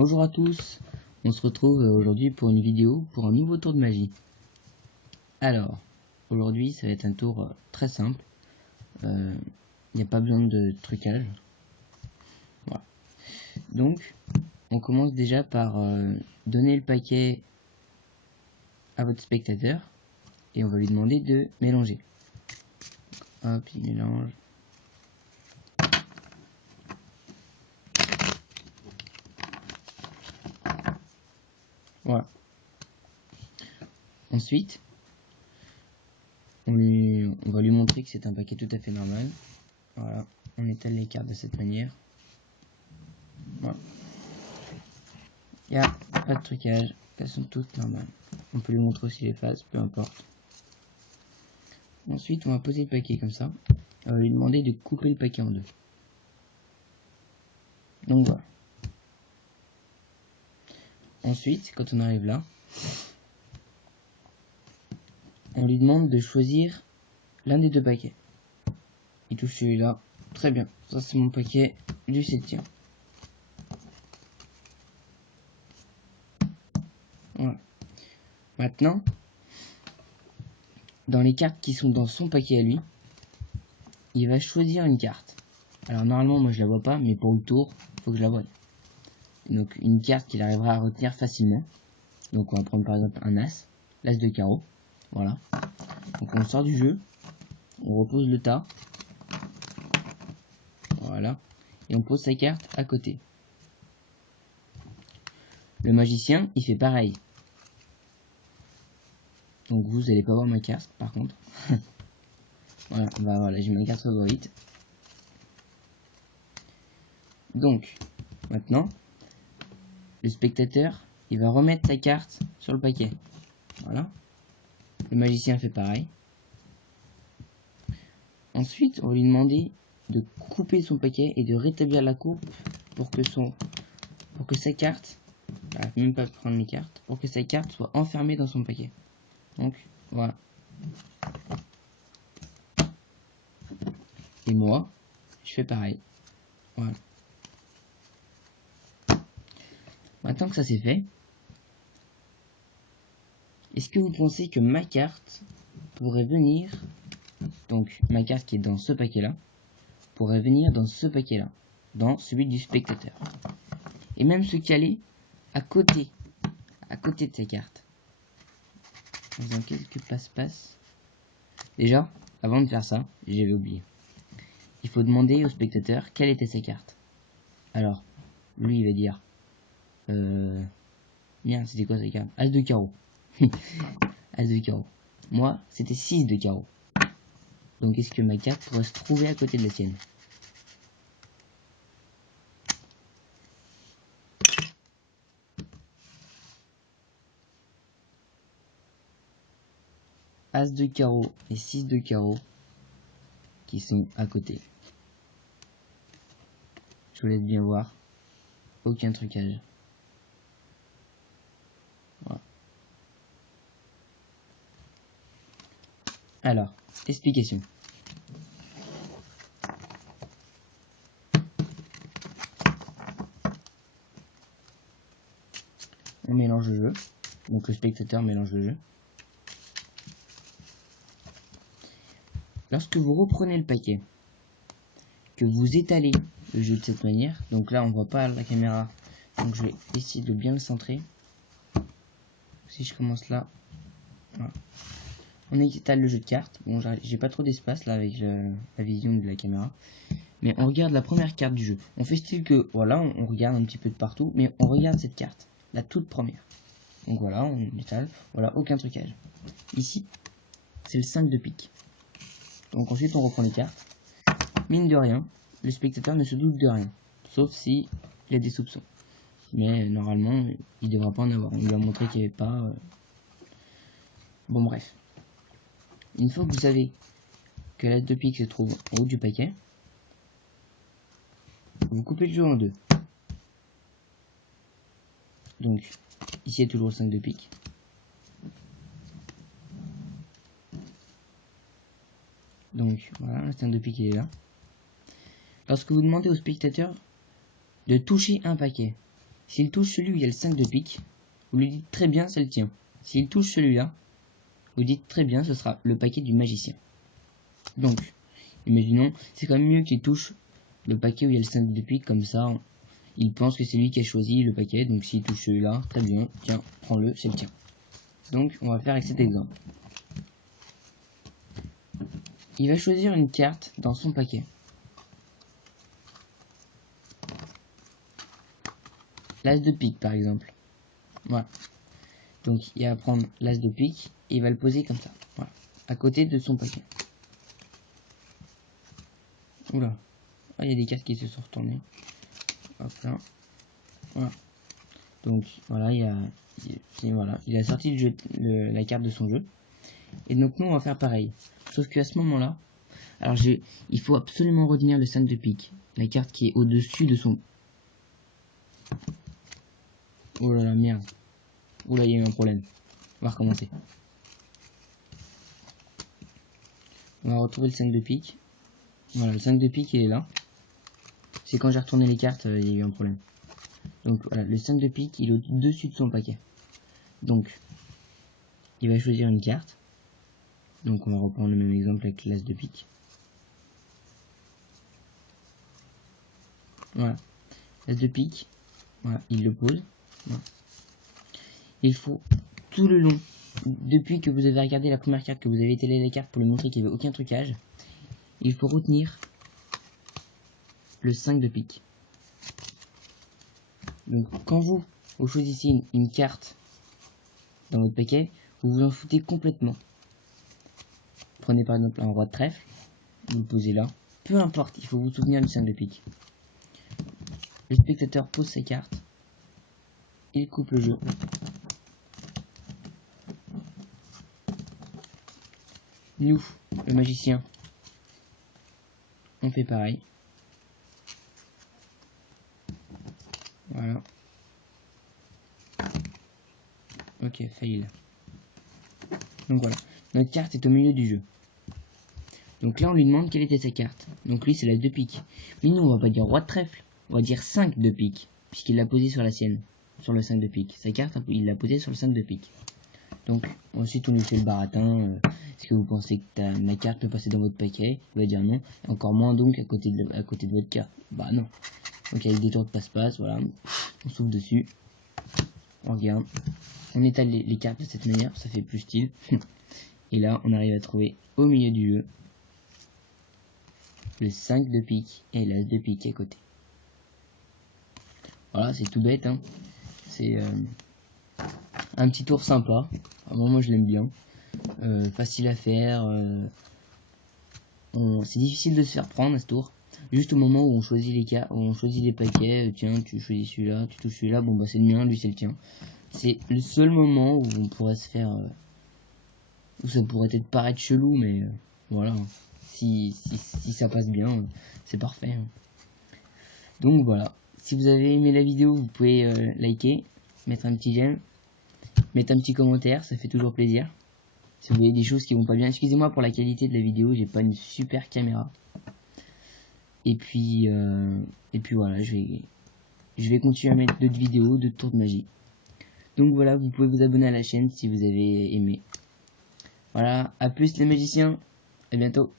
Bonjour à tous, on se retrouve aujourd'hui pour une vidéo pour un nouveau tour de magie. Alors, aujourd'hui ça va être un tour très simple, il n'y a pas besoin de trucage. Voilà. Donc, on commence déjà par donner le paquet à votre spectateur et on va lui demander de mélanger. Hop, il mélange. Voilà. Ensuite, on va lui montrer que c'est un paquet tout à fait normal. Voilà, on étale les cartes de cette manière. Voilà. Il n'y a pas de trucage, elles sont toutes normales. On peut lui montrer aussi les phases, peu importe. Ensuite, on va poser le paquet comme ça. On va lui demander de couper le paquet en deux. Donc voilà. Ensuite, quand on arrive là, on lui demande de choisir l'un des deux paquets. Il touche celui-là. Très bien. Ça, c'est mon paquet du 7e. Voilà. Maintenant, dans les cartes qui sont dans son paquet à lui, il va choisir une carte. Alors normalement, moi je la vois pas, mais pour le tour, il faut que je la voie. Donc une carte qu'il arrivera à retenir facilement. Donc on va prendre par exemple un as, l'as de carreau. Voilà. Donc on sort du jeu, on repose le tas. Voilà. Et on pose sa carte à côté. Le magicien, il fait pareil. Donc vous n'allez pas voir ma carte par contre. Voilà, bah voilà, j'ai ma carte favorite. Donc, maintenant, le spectateur, il va remettre sa carte sur le paquet. Voilà. Le magicien fait pareil. Ensuite, on va lui demander de couper son paquet et de rétablir la coupe pour que sa carte, même pas prendre mes cartes, pour que sa carte soit enfermée dans son paquet. Donc, voilà. Et moi, je fais pareil. Voilà. Maintenant que ça c'est fait, est-ce que vous pensez que ma carte pourrait venir, donc ma carte qui est dans ce paquet-là, pourrait venir dans ce paquet-là, dans celui du spectateur, et même se caler à côté de sa carte, dans quelques passe-passe. Déjà, avant de faire ça, j'avais oublié. Il faut demander au spectateur quelle était sa carte. Alors, lui il va dire, bien, c'était quoi sa carte? As de carreau. As de carreau. Moi, c'était 6 de carreau. Donc est-ce que ma carte pourrait se trouver à côté de la sienne? As de carreau et 6 de carreau qui sont à côté. Je vous laisse bien voir. Aucun trucage. Voilà. Alors, explication. On mélange le jeu. Donc le spectateur mélange le jeu. Lorsque vous reprenez le paquet, que vous étalez le jeu de cette manière, donc là on voit pas la caméra, donc je vais essayer de bien le centrer. Si je commence là, voilà. On étale le jeu de cartes. Bon, j'ai pas trop d'espace là avec la vision de la caméra. Mais on regarde la première carte du jeu. On fait style que, voilà, on regarde un petit peu de partout, mais on regarde cette carte, la toute première. Donc voilà, on étale, voilà, aucun trucage. Ici, c'est le 5 de pique. Donc ensuite, on reprend les cartes. Mine de rien, le spectateur ne se doute de rien, sauf si il a des soupçons. Mais normalement, il devra pas en avoir. On lui a montré qu'il n'y avait pas... Bon bref. Une fois que vous savez que l'as de pique se trouve en haut du paquet, vous coupez le jeu en deux. Donc, ici il y a toujours le 5 de pique. Donc, voilà, le 5 de pique il est là. Lorsque vous demandez au spectateur de toucher un paquet, S'il touche celui où il y a le 5 de pique, vous lui dites très bien, c'est le tien. S'il touche celui-là, vous dites très bien, ce sera le paquet du magicien. Donc, imaginons, c'est quand même mieux qu'il touche le paquet où il y a le 5 de pique, comme ça, il pense que c'est lui qui a choisi le paquet. Donc s'il touche celui-là, très bien, tiens, prends-le, c'est le tien. Donc on va faire avec cet exemple. Il va choisir une carte dans son paquet. L'as de pique par exemple. Voilà. Donc il va prendre l'as de pique et il va le poser comme ça. Voilà. À côté de son paquet. Oula. Ah, il y a des cartes qui se sont retournées. Hop là. Voilà. Donc voilà, il a sorti le jeu, la carte de son jeu. Et donc nous on va faire pareil. Sauf qu'à ce moment-là, alors il faut absolument retenir le 5 de pique. La carte qui est au-dessus de son... Oh là là, merde. Oula, il y a eu un problème. On va recommencer. On va retrouver le 5 de pique. Voilà, le 5 de pique il est là. C'est quand j'ai retourné les cartes, il y a eu un problème. Donc voilà, le 5 de pique il est au-dessus de son paquet. Donc, il va choisir une carte. Donc on va reprendre le même exemple avec l'as de pique. Voilà, l'as de pique. Voilà, il le pose. Voilà. Il faut tout le long, depuis que vous avez regardé la première carte, que vous avez étalé les cartes pour lui montrer qu'il n'y avait aucun trucage, il faut retenir le 5 de pique. Donc quand vous choisissez une carte dans votre paquet, vous vous en foutez complètement. Prenez par exemple un roi de trèfle, vous le posez là, peu importe, il faut vous souvenir du 5 de pique. Le spectateur pose sa carte, il coupe le jeu. Nous, le magicien, on fait pareil. Voilà. Ok, fail. Donc voilà, notre carte est au milieu du jeu. Donc là, on lui demande quelle était sa carte. Donc lui, c'est l'as de pique. Mais nous, on va pas dire roi de trèfle, on va dire 5 de pique, puisqu'il l'a posé sur la sienne, sur le 5 de pique. Sa carte, il l'a posé sur le 5 de pique. Donc ensuite, on lui fait le baratin. Est-ce que vous pensez que ma carte peut passer dans votre paquet? Il va dire non. Et encore moins donc à côté de votre carte. Bah non. Donc avec des tours de passe-passe, voilà. On souffle dessus. On regarde. On étale les cartes de cette manière, ça fait plus style. Et là, on arrive à trouver au milieu du jeu le 5 de pique et l'as de pique à côté. Voilà, c'est tout bête, hein. C'est un petit tour sympa. Moi, je l'aime bien. Facile à faire. C'est difficile de se faire prendre à ce tour. Juste au moment où on choisit les cas, où on choisit les paquets, tiens, tu choisis celui-là, tu touches celui-là, bon bah c'est le mien, lui c'est le tien. C'est le seul moment où on pourrait se faire, où ça pourrait peut-être paraître chelou, mais voilà, si ça passe bien, c'est parfait. Hein. Donc voilà, si vous avez aimé la vidéo, vous pouvez liker, mettre un petit j'aime, mettre un petit commentaire, ça fait toujours plaisir. Si vous voyez des choses qui vont pas bien, excusez-moi pour la qualité de la vidéo, j'ai pas une super caméra. Et puis voilà, je vais continuer à mettre d'autres vidéos, d'autres tours de magie. Donc voilà, vous pouvez vous abonner à la chaîne si vous avez aimé. Voilà, à plus les magiciens, à bientôt.